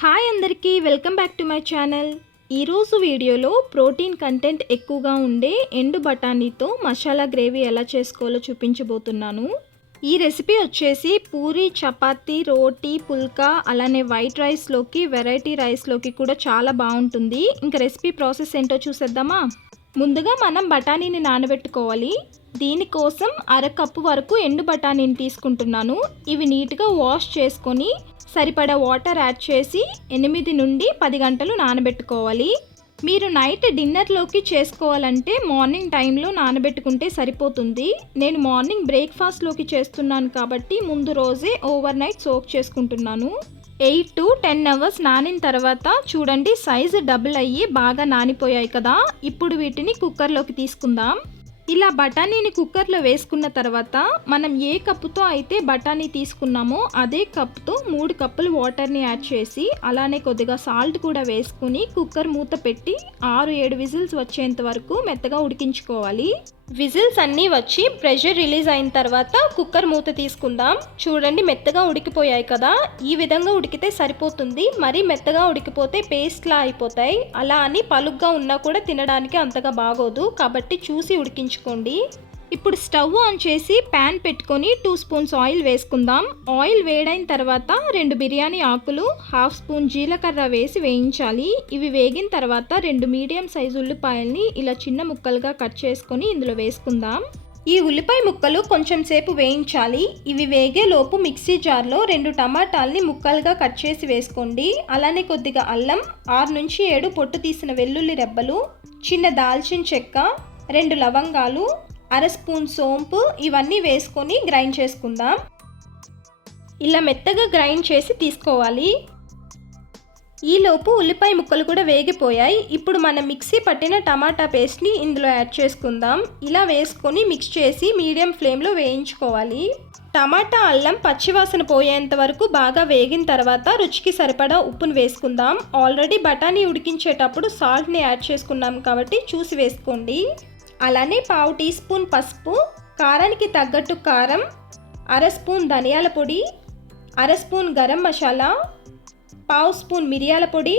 Hi అందరికీ welcome back to my channel. ఈరోజు వీడియోలో ప్రోటీన్ కంటెంట్ ఎక్కువగా ఉండే ఎండు బఠానీతో మసాలా గ్రేవీ ఎలా చేసుకోవాలో చూపించబోతున్నాను. ఈ రెసిపీ వచ్చేసి పూరి, చపాతీ, రోటీ, పుల్కా అలానే వైట్ రైస్లోకి, వెరైటీ రైస్లోకి కూడా చాలా బాగుంటుంది. ఇంకా రెసిపీ ప్రాసెస్ ఏంటో చూసేద్దామా? ముందుగా మనం బఠానీని నానబెట్టుకోవాలి. దీనికోసం అరకప్పు వరకు ఎండు బఠానీని తీసుకుంటున్నాను. ఇవి నీట్గా వాష్ చేసుకొని సరిపడా వాటర్ యాడ్ చేసి 8 నుండి 10 గంటలు నానబెట్టుకోవాలి. మీరు నైట్ డిన్నర్లోకి చేసుకోవాలంటే మార్నింగ్ టైంలో నానబెట్టుకుంటే సరిపోతుంది. నేను మార్నింగ్ బ్రేక్ఫాస్ట్లోకి చేస్తున్నాను కాబట్టి ముందు రోజే ఓవర్ నైట్ సోక్ చేసుకుంటున్నాను. 8 to 10 అవర్స్ నానిన తర్వాత చూడండి సైజు డబుల్ అయ్యి బాగా నానిపోయాయి కదా. ఇప్పుడు వీటిని కుక్కర్లోకి తీసుకుందాం. ఇలా బఠానీని కుక్కర్లో వేసుకున్న తర్వాత మనం ఏ కప్పుతో అయితే బఠానీ తీసుకున్నామో అదే కప్తో 3 కప్పులు వాటర్ని యాడ్ చేసి అలానే కొద్దిగా సాల్ట్ కూడా వేసుకుని కుక్కర్ మూత పెట్టి 6-7 విజిల్స్ వచ్చేంత వరకు మెత్తగా ఉడికించుకోవాలి. విజిల్స్ అన్నీ వచ్చి ప్రెషర్ రిలీజ్ అయిన తర్వాత కుక్కర్ మూత తీసుకుందాం. చూడండి మెత్తగా ఉడికిపోయాయి కదా. ఈ విధంగా ఉడికితే సరిపోతుంది. మరీ మెత్తగా ఉడికిపోతే పేస్ట్లా అయిపోతాయి. అలా అని పలుగ్గా ఉన్నా కూడా తినడానికి అంతగా బాగోదు కాబట్టి చూసి ఉడికించుకోండి. ఇప్పుడు స్టవ్ ఆన్ చేసి ప్యాన్ పెట్టుకొని 2 స్పూన్స్ ఆయిల్ వేసుకుందాం. ఆయిల్ వేడైన తర్వాత 2 బిర్యానీ ఆకులు, 1/2 స్పూన్ జీలకర్ర వేసి వేయించాలి. ఇవి వేగిన తర్వాత 2 మీడియం సైజు ఉల్లిపాయల్ని ఇలా చిన్న ముక్కలుగా కట్ చేసుకొని ఇందులో వేసుకుందాం. ఈ ఉల్లిపాయ ముక్కలు కొంచెం సేపు వేయించాలి. ఇవి వేగేలోపు మిక్సీ జార్లో 2 టమాటాలని ముక్కలుగా కట్ చేసి వేసుకోండి. అలానే కొద్దిగా అల్లం, 6 నుంచి 7 పొట్టు తీసిన వెల్లుల్లి రెబ్బలు, చిన్న దాల్చిన చెక్క, 2 లవంగాలు, 1/2 స్పూన్ సోంపు ఇవన్నీ వేసుకొని గ్రైండ్ చేసుకుందాం. ఇలా మెత్తగా గ్రైండ్ చేసి తీసుకోవాలి. ఈలోపు ఉల్లిపాయ ముక్కలు కూడా వేగిపోయాయి. ఇప్పుడు మనం మిక్సీ పట్టిన టమాటా పేస్ట్ని ఇందులో యాడ్ చేసుకుందాం. ఇలా వేసుకొని మిక్స్ చేసి మీడియం ఫ్లేమ్లో వేయించుకోవాలి. టమాటా, అల్లం పచ్చివాసన పోయేంత వరకు బాగా వేగిన తర్వాత రుచికి సరిపడా ఉప్పును వేసుకుందాం. ఆల్రెడీ బఠానీ ఉడికించేటప్పుడు సాల్ట్ని యాడ్ చేసుకున్నాం కాబట్టి చూసి వేసుకోండి. అలానే 1/2 టీ స్పూన్ పసుపు, కారానికి తగ్గట్టు కారం, 1/2 స్పూన్ ధనియాల పొడి, 1/2 స్పూన్ గరం మసాలా, 1/2 స్పూన్ మిరియాల పొడి,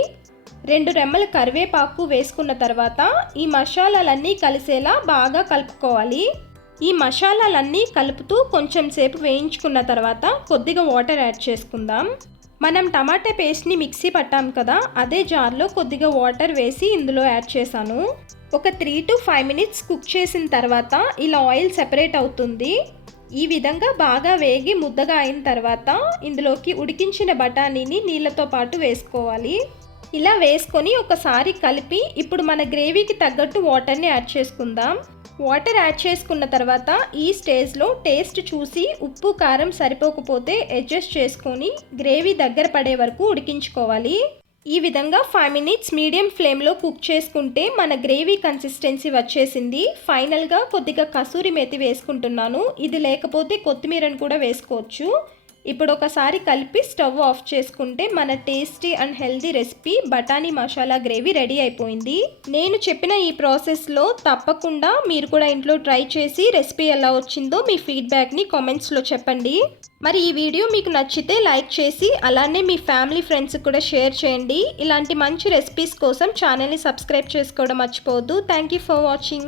2 రెమ్మల కరివేపాకు వేసుకున్న తర్వాత ఈ మసాలాలన్నీ కలిసేలా బాగా కలుపుకోవాలి. ఈ మసాలాలన్నీ కలుపుతూ కొంచెం సేపు వేయించుకున్న తర్వాత కొద్దిగా వాటర్ యాడ్ చేసుకుందాం. మనం టమాటా పేస్ట్ని మిక్సీ పట్టాం కదా, అదే జార్లో కొద్దిగా వాటర్ వేసి ఇందులో యాడ్ చేశాను. ఒక 3 to 5 మినిట్స్ కుక్ చేసిన తర్వాత ఇలా ఆయిల్ సెపరేట్ అవుతుంది. ఈ విధంగా బాగా వేగి ముద్దగా అయిన తర్వాత ఇందులోకి ఉడికించిన బఠానీని నీళ్ళతో పాటు వేసుకోవాలి. ఇలా వేసుకొని ఒకసారి కలిపి ఇప్పుడు మన గ్రేవీకి తగ్గట్టు వాటర్ని యాడ్ చేసుకుందాం. వాటర్ యాడ్ చేసుకున్న తర్వాత ఈ స్టేజ్లో టేస్ట్ చూసి ఉప్పు, కారం సరిపోకపోతే అడ్జస్ట్ చేసుకొని గ్రేవీ దగ్గర పడే వరకు ఉడికించుకోవాలి. ఈ విధంగా 5 మినిట్స్ మీడియం ఫ్లేమ్లో కుక్ చేసుకుంటే మన గ్రేవీ కన్సిస్టెన్సీ వచ్చేసింది. ఫైనల్గా కొద్దిగా కసూరి మేతి వేసుకుంటున్నాను. ఇది లేకపోతే కొత్తిమీరను కూడా వేసుకోవచ్చు. ఇప్పుడు ఒకసారి కలిపి స్టవ్ ఆఫ్ చేసుకుంటే మన టేస్టీ అండ్ హెల్దీ రెసిపీ బఠానీ మసాలా గ్రేవీ రెడీ అయిపోయింది. నేను చెప్పిన ఈ ప్రాసెస్లో తప్పకుండా మీరు కూడా ఇంట్లో ట్రై చేసి రెసిపీ ఎలా వచ్చిందో మీ ఫీడ్బ్యాక్ని కామెంట్స్లో చెప్పండి. మరి ఈ వీడియో మీకు నచ్చితే లైక్ చేసి అలానే మీ ఫ్యామిలీ ఫ్రెండ్స్కి కూడా షేర్ చేయండి. ఇలాంటి మంచి రెసిపీస్ కోసం ఛానల్ని సబ్స్క్రైబ్ చేసుకోవడం మర్చిపోవద్దు. Thank you for watching.